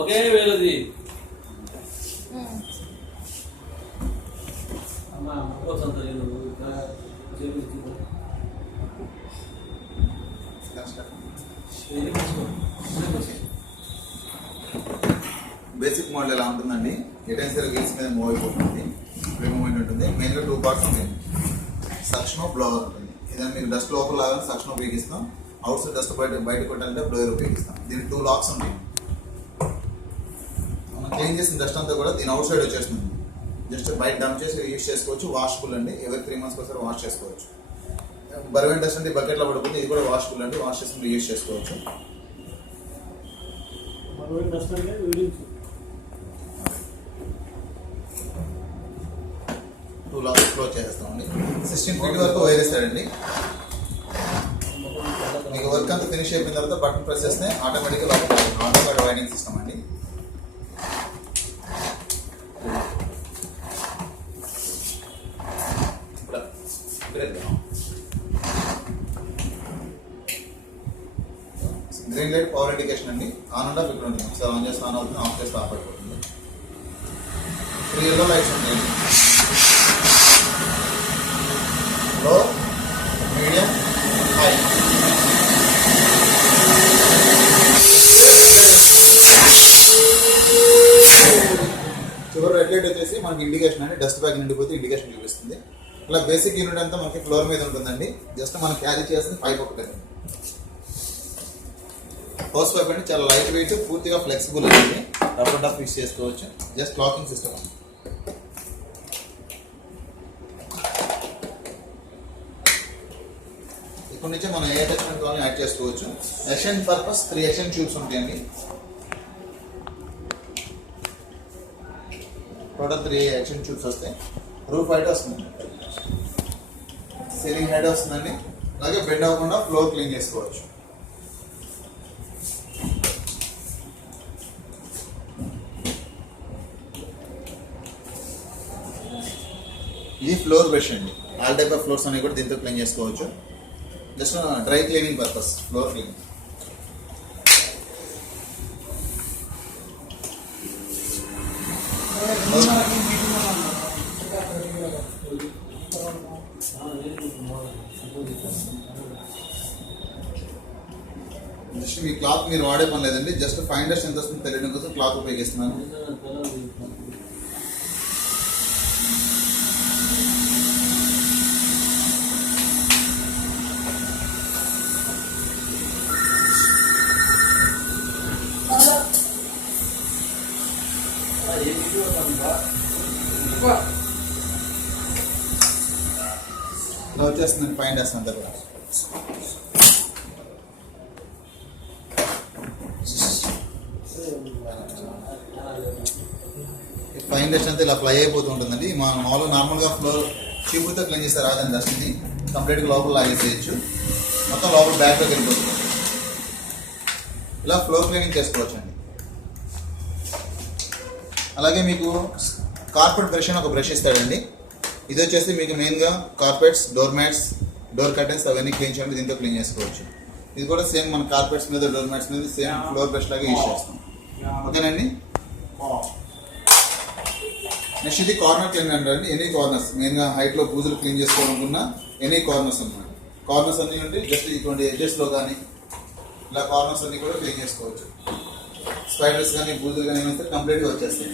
ఒకే వేలుది basic model ఎలా ఉంటుందండి, ఎటెన్సియల్ wheels మీద మూవ్ అయిపోతుంది, ఫ్రీ మూవ్మెంట్ ఉంటుంది. మెయిన్గా 2 పార్ట్స్ ఉంటాయి, సక్షన్ బ్లోవర్ ఉంటుంది. ఇదని మీరు డస్ట్ లోపల లాగా సక్షన్ ఉపయోగిస్తాం, అవుట్ సైడ్ డస్ట్ బయట కొట్టాలంటే బ్లోయర్ ఉపయోగిస్తాం. దీనికి 2 లాక్స్ ఉంటాయి. మనం క్లీన్ చేసిన డస్ట్ అంతా కూడా దీని అవుట్ సైడ్ వచ్చేస్తుంది. జస్ట్ బయట డంప్ చేసి యూజ్ చేసుకోవచ్చు. వాషబుల్ అండి, ఎవరి 3 months ఒకసారి వాష్ చేసుకోవచ్చు. బరువైన డస్ట్ అంటే బకెట్లో పడుతుంది, ఇది కూడా వాషబుల్ అండి, వాష్ చేసుకుంటే యూజ్ చేసుకోవచ్చు. 2 లాక్స్ క్లోజ్ చేసేస్తామండి. 16 feet వరకు వైర్ వేస్తాడండి. మీకు వర్క్ అంతా ఫినిష్ అయిపోయిన తర్వాత బటన్ ప్రెస్ చేస్తే ఆటోమేటిక్గా ఆటోమేటిక్ వైరింగ్ సిస్టమ్ అండి. గ్రీన్ లైట్ పవర్ ఇండికేషన్ అండి, ఆన్ అండ్ ఆఫ్ ఇక్కడ ఉంటుంది. ఒకసారి ఆన్ చేస్తే ఆన్ అవుతుంది, ఆఫ్ చేస్తే ఆఫ్ అయిపోతుంది. 3 yellow లైట్స్ ఉంటాయండి, లో, మీడియం, హై. చివరి రెడ్ లైట్ వచ్చేసి మనకి ఇండికేషన్ అండి, డస్ట్ బ్యాగ్ నిండిపోతే ఇండికేషన్ చూపిస్తుంది. ఇలా బేసిక్ యూనిట్ అంతా మనకి ఫ్లోర్ మీద ఉంటుందండి. జస్ట్ మనం క్యారీ చేస్తుంది పైప్ ఒకటి. హౌస్ పైప్ అంటే చాలా లైట్ వెయిట్, పూర్తిగా ఫ్లెక్సిబుల్ ఉంటుంది. రఫ్ అండ్ టఫ్ ఫిక్స్ చేసుకోవచ్చు. జస్ట్ లాకింగ్ సిస్టమ్ అండి. ఇక్కడ నుంచి మనం ఏ అటాచ్మెంట్ కావాలని యాడ్ చేసుకోవచ్చు. ఎక్స్టెండ్ పర్పస్ 3 ఎక్స్టెండ్ ట్యూబ్స్ ఉంటాయండి. టోటల్ 3 ఎక్స్టెండ్ ట్యూబ్స్ వస్తాయి. రూఫ్ హైట్ వస్తుంది, సీలింగ్ హైట్ వస్తుందండి. అలాగే బెండ్ అవ్వకుండా ఫ్లోర్ క్లీన్ చేసుకోవచ్చు. ఇది ఫ్లోర్ బ్రష్ అండి. ఆల్ టైప్ ఆఫ్ ఫ్లోర్స్ అనేవి కూడా దీంతో క్లీన్ చేసుకోవచ్చు. Just dry cleaning purpose, floor cleaning. Just మీ క్లాత్ మీరు వాడే పని లేదండి, జస్ట్ ఫైన్ డస్ట్ ఎంత వస్తుంది తెలియడం కోసం క్లాత్ ఉపయోగిస్తున్నాను. ఇలా వచ్చేస్తుందండి ఫైన్ డస్ట్ అంతా కూడా. ఫైన్ డస్ట్ అంతా ఇలా ఫ్లై అయిపోతూ ఉంటుందండి. మామూలుగా నార్మల్గా ఫ్లోర్ చీపురుతో క్లీన్ చేస్తే రాదని డస్ట్ని కంప్లీట్గా లోపల లాగేసేయచ్చు. మొత్తం లోపల బ్యాగ్లోకి వెళ్ళిపోతుంది. ఇలా ఫ్లోర్ క్లీనింగ్ చేసుకోవచ్చు అండి. అలాగే మీకు కార్పెట్ బ్రష్ అని ఒక బ్రష్ ఇస్తాడండి. ఇది వచ్చేసి మీకు మెయిన్గా carpets, door mats, door curtains అవన్నీ క్లీన్ చేయండి, దీంతో క్లీన్ చేసుకోవచ్చు. ఇది కూడా సేమ్ మన కార్పెట్స్ మీద, డోర్ మ్యాట్స్ మీద సేమ్ ఫ్లోర్ బ్రష్ లాగా యూజ్ చేస్తాం. ఓకేనండి. నెక్స్ట్ ఇది కార్నర్ క్లీన్ అంటారండి. ఎనీ కార్నర్స్, మెయిన్గా హైట్లో బూజులు క్లీన్ చేసుకోవాలనుకున్న ఎనీ కార్నర్స్ అన్నమాట. కార్నర్స్ అన్నీ ఉంటే జస్ట్ ఇటువంటి ఎడ్జెస్లో కానీ ఇలా కార్నర్స్ అన్నీ కూడా క్లీన్ చేసుకోవచ్చు. స్పైడర్స్ కానీ బూజులు కానీ ఏమైతే కంప్లీట్గా వచ్చేస్తాయి.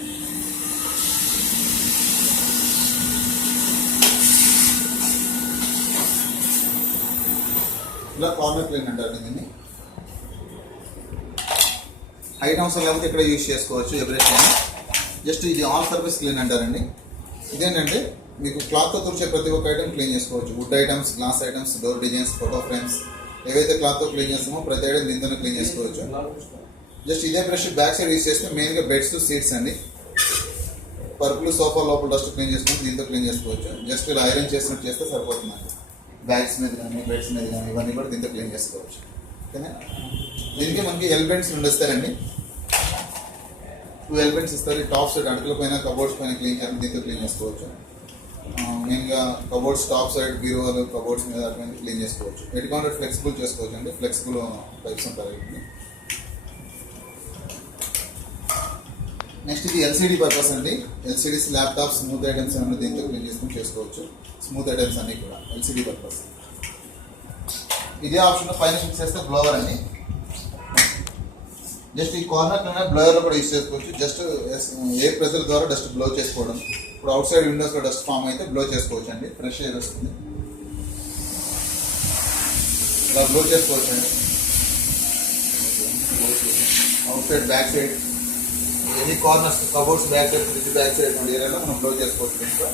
ఇలా కార్నర్ క్లీన్ అంటారు దీన్ని. హైట్ అవసరం లేకపోతే ఇక్కడ యూజ్ చేసుకోవచ్చు ఎవ్రీథింగ్. జస్ట్ ఇది ఆల్ సర్ఫేస్ క్లీన్ అంటారండి. ఇదేంటంటే మీకు క్లాత్తో తుడిచే ప్రతి ఒక్క ఐటమ్ క్లీన్ చేసుకోవచ్చు. Would items, glass items, door designs, photo frames ఏవైతే క్లాత్తో క్లీన్ చేస్తామో ప్రతి ఐటమ్ దీంతోనే క్లీన్ చేసుకోవచ్చు. జస్ట్ ఇదే బ్రష్ బ్యాక్ సైడ్ యూజ్ చేస్తే మెయిన్గా బెడ్స్, సీట్స్ అండి, పరుపులు, సోఫా లోపల డస్ట్ క్లీన్ చేసుకొని దీంతో క్లీన్ చేసుకోవచ్చు. జస్ట్ ఇలా ఐరన్ చేసినట్టు చేస్తే సరిపోతుందండి. బ్యాగ్స్ మీద కానీ, బెడ్స్ మీద కానీ ఇవన్నీ కూడా దీంతో క్లీన్ చేసుకోవచ్చు. ఓకేనా. దీనికి మనకి ఎలిమెంట్స్ నుండి వస్తారండి. 2 ఎలిమెంట్స్ ఇస్తారు. టాప్ సైడ్ అడుగుల పైన, కబోర్డ్స్ పైన క్లీన్ చేయాలి, దీంతో క్లీన్ చేసుకోవచ్చు. మెయిన్గా కబోర్డ్స్ టాప్ సైడ్ బీరువాలు కబోర్డ్స్ మీద అటువంటి క్లీన్ చేసుకోవచ్చు. ఎటుకౌంటే ఫ్లెక్సిబుల్ చేసుకోవచ్చు అండి, ఫ్లెక్సిబుల్ పైప్స్ ఉంటాయి. నెక్స్ట్ ఇది ఎల్సిడి పర్పస్ అండి. ఎల్సిడీస్ ల్యాప్టాప్ స్మూత్ ఐటమ్స్ ఏమైనా దీంతో క్లీన్ చేసుకుని చేసుకోవచ్చు. స్మూత్ ఐటమ్స్ అన్నీ కూడా ఎల్సిడి పర్పస్. ఇదే ఆప్షన్ పైన ఫిక్స్ చేస్తే బ్లోవర్ అండి. జస్ట్ ఈ కార్నర్ క్లీనర్ బ్లోవర్లో కూడా యూస్ చేసుకోవచ్చు. జస్ట్ ఎయిర్ ప్రెజర్ ద్వారా డస్ట్ బ్లో చేసుకోవడం. ఇప్పుడు అవుట్ సైడ్ విండోస్లో డస్ట్ ఫామ్ అయితే బ్లో చేసుకోవచ్చు అండి, ఫ్రెష్ ఎయిర్ వస్తుంది. ఇలా బ్లో చేసుకోవచ్చు అండి. Out side back side any corners cupboards back side fridge back side ఏరియాలో మనం బ్లో చేసుకోవచ్చు. దీంట్లో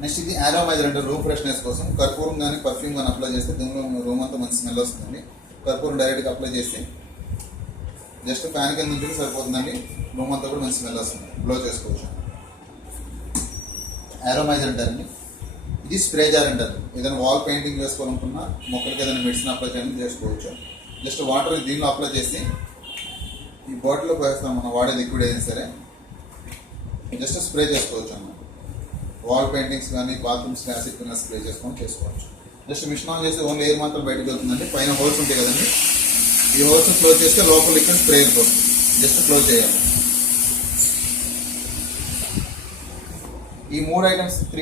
నెక్స్ట్ ఇది ఆరోమైజర్ అంటే రూమ్ ఫ్రెష్నెస్ కోసం. కర్పూరం కానీ పర్ఫ్యూమ్ కానీ అప్లై చేస్తే దీనిలో రూమ్ అంతా మంచి స్మెల్ వస్తుందండి. కర్పూరం డైరెక్ట్గా అప్లై చేసి జస్ట్ ఫ్యాన్ కింద నుంచి సరిపోతుందండి, రూమ్ అంతా కూడా మంచి స్మెల్ వస్తుంది. బ్లో చేసుకోవచ్చు. ఆరోమైజర్ అంటారండి. ఇది స్ప్రే జార్ అంటారు. ఏదైనా వాల్ పెయింటింగ్ వేసుకోవాలనుకున్నా, మొక్కలకి ఏదైనా మెడిసిన్ అప్లై చేయాలని చేసుకోవచ్చు. జస్ట్ వాటర్ దీనిలో అప్లై చేసి ఈ బాటిల్లో వేస్తాం మనం వాడే లిక్విడ్ ఏదైనా సరే, జస్ట్ స్ప్రే చేసుకోవచ్చు అన్నమాట. వాల్ పెయింటింగ్స్ కానీ బాత్రూమ్స్ యాసిడ్ కింద స్ప్రే చేసుకొని చేసుకోవచ్చు. జస్ట్ మిషన్ ఆన్ చేసి ఓన్లీ ఎయిర్ మాత్రం బయటకు వెళ్తుందండి. పైన హోల్స్ ఉంటాయి కదండి, ఈ హోల్స్ క్లోజ్ చేస్తే లోపల లిక్విడ్ స్ప్రే అయిపోతుంది. జస్ట్ క్లోజ్ చేయాలి. ఈ 3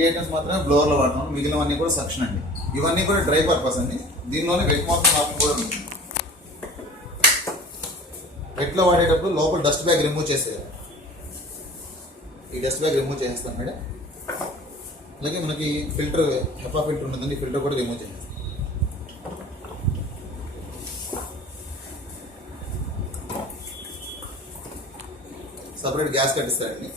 ఐటమ్స్ మాత్రమే బ్లోవర్లో వాడతాం. మిగిలినవన్నీ కూడా సక్షన్ అండి. ఇవన్నీ కూడా డ్రై పర్పస్ అండి. దీనిలోనే వెట్ మాపింగ్ ఆప్షన్ కూడా ఉంటుంది. వెట్లో వాడేటప్పుడు లోపల డస్ట్ బ్యాగ్ రిమూవ్ చేసేయాలి. ఈ డస్ట్ బ్యాగ్ రిమూవ్ చేసేస్తాం మేడం. అలాగే మనకి ఫిల్టర్ హెపా ఫిల్టర్ ఉంటుందండి, ఫిల్టర్ కూడా రిమూవ్ చేసేస్తాం. సపరేట్ గ్యాస్ కట్టిస్తారండి.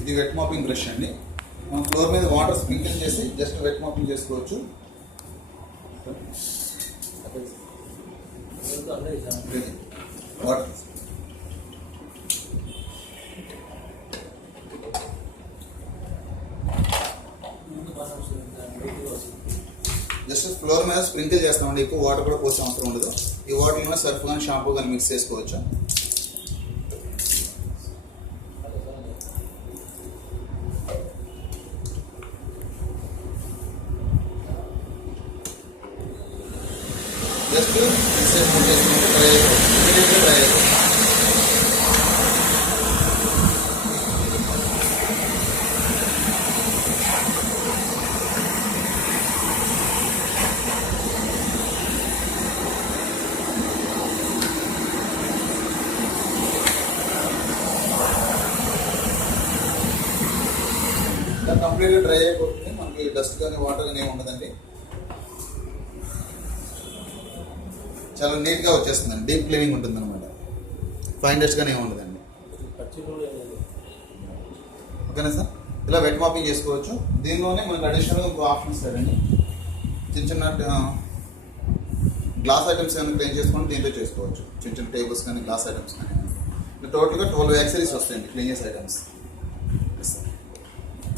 ఇది వెట్ మాపింగ్ బ్రష్ అండి. మనం ఫ్లోర్ మీద వాటర్ స్ప్రింకిల్ చేసి జస్ట్ వెట్ మాపింగ్ చేసుకోవచ్చు. వాటర్ జస్ట్ ఫ్లోర్ మీద స్ప్రింకిల్ చేస్తామండి. ఎక్కువ వాటర్ కూడా పోసే అవసరం ఉండదు. ఈ వాటర్లో సర్ఫ్ కానీ షాంపూ కానీ మిక్స్ చేసుకోవచ్చు. జస్ట్ మిక్సర్ మూవ్ చేసుకుంటే డ్రై అయిపోతుంది. ఇమీడియట్గా డ్రై అయిపోతుంది. కంప్లీట్గా డ్రై అయిపోతుంది. మనకి డస్ట్ కానీ వాటర్ కానీ ఏమి ఉండదండి. చాలా నీట్గా వచ్చేస్తుందండి. డీప్ క్లీనింగ్ ఉంటుంది అనమాట. ఫైన్ డస్ట్ కానీ ఏమి ఉండదండి. ఓకేనా సార్? ఇలా వెట్ మాపింగ్ చేసుకోవచ్చు. దీనిలోనే మనకు అడిషనల్గా ఇంకో ఆప్షన్ ఇస్తారండి. చిన్న చిన్న గ్లాస్ ఐటమ్స్ ఏమైనా క్లీన్ చేసుకొని దీంట్లో చేసుకోవచ్చు. చిన్న చిన్న టేబుల్స్ కానీ గ్లాస్ ఐటమ్స్ కానీ. టోటల్గా 12 యాక్సరీస్ వస్తాయండి క్లీన్ చేసే ఐటమ్స్.